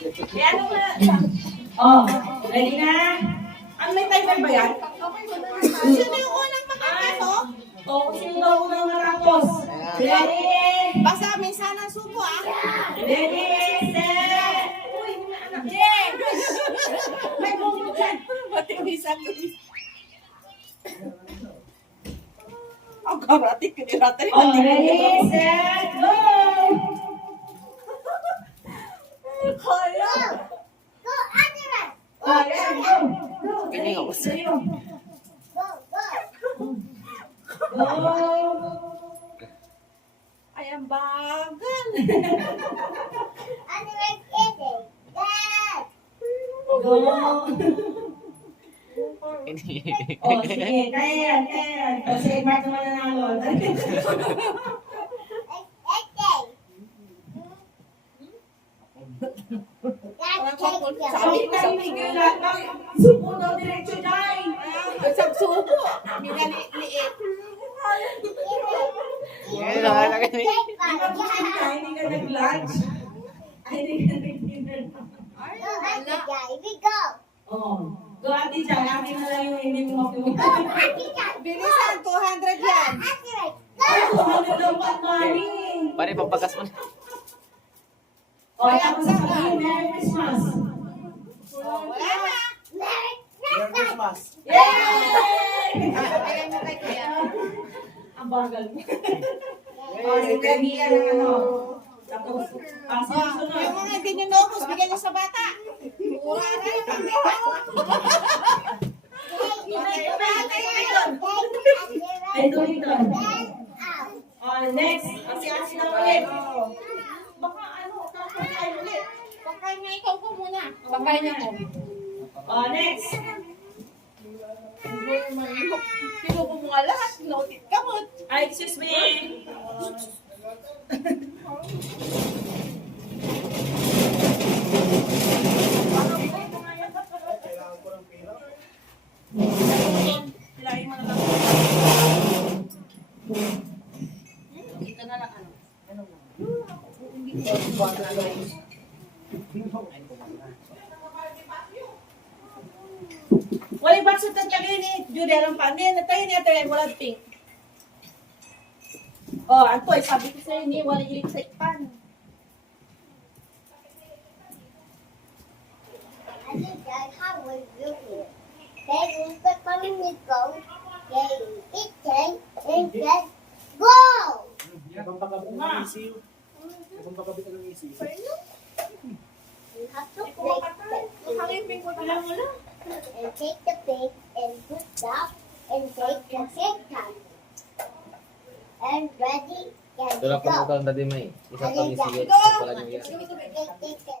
Eh, ano na? Oh, ready na? Ano, may timer ba yan? Sino yung unang makakano? Oh, sino daw unang matapos? Ready? Basta minsan ang subo Ready, set! Uy, mga anak. Yes! May bumbo dyan. Pati minsan ko. Ang karate, kinirata rin. Oh, ready, set, go! Kaya! Oh, yeah, go! Go! Galing ako sa Sa'yo. Go! Ay, ang bagal. Go! Oh, sige, kaya yan, kaya yan. O, sige, Mark naman nanalo. Sabi Bakit nahimigil lahat ng subo daw diretso dyan? Isang subo. Minaliit. Yan lang alaga ni. Di ba busog ka, hindi ka nag-lunch? Ay, hindi ka nag-dinner. Ay, wala. Oh, go ate dyan, akin na lang yung hindi mo mapimuha. Bilisan, 200 yan. Ay, 200 daw pa, mami. Pare, pampagas mo na. O, tapos sabihin, Merry Christmas. Wala na. Merry Christmas. Yay! Bigay mo kay Kuya. Ang bagal mo. O, sige, bigyan ng ano. Tapos, susunod. Yung mga hindi nyo naubos, bigyan nyo sa bata. Mura na yung pamilya. Ay, tuloy doon. O, next. Kasi asin na ulit. Baka ano, kakain ulit. Pakain nga ikaw ko muna. Pakain niya mo. O, next. Pinupo mo nga lahat. Notit ka mo. Ay, excuse me. Kailangan ko ng pera. Hilahin mo na lang. Ito na lang ano. Wala baksot at tagay ni Judy alam pa. Hindi, natayin niya tayo. Wala pink. Oh, Antoy, sabi ko sa'yo, ni wala ilik sa ipan. Ibang pakabit ng ECU. Ibang pakabit ng ECU. Halipin ko na mo lang. And take the pig and put down and take the pig time. And ready and Tulak go. lang ito ang dati may. Isa pang isigat. Pala niyo yan. Take, take, take.